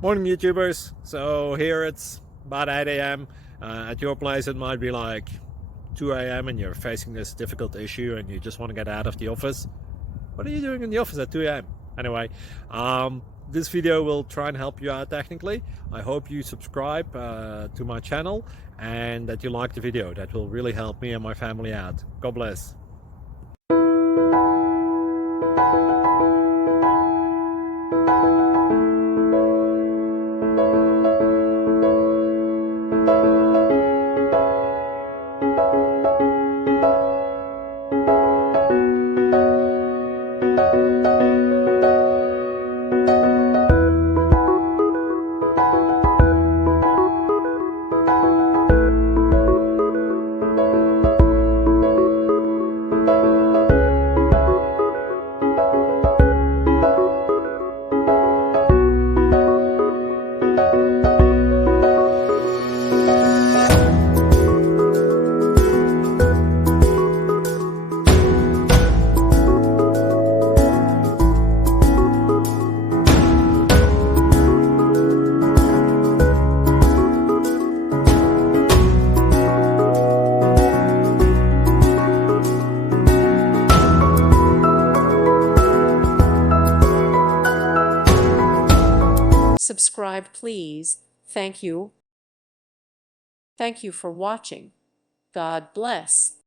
Morning, YouTubers. So here it's about 8 a.m. At your place, it might be like 2 a.m. and you're facing this difficult issue and you just want to get out of the office. What are you doing in the office at 2 a.m.? Anyway, this video will try and help you out technically. I hope you subscribe to my channel and that you like the video. That will really help me and my family out. God bless. Subscribe, please. Thank you. Thank you for watching. God bless.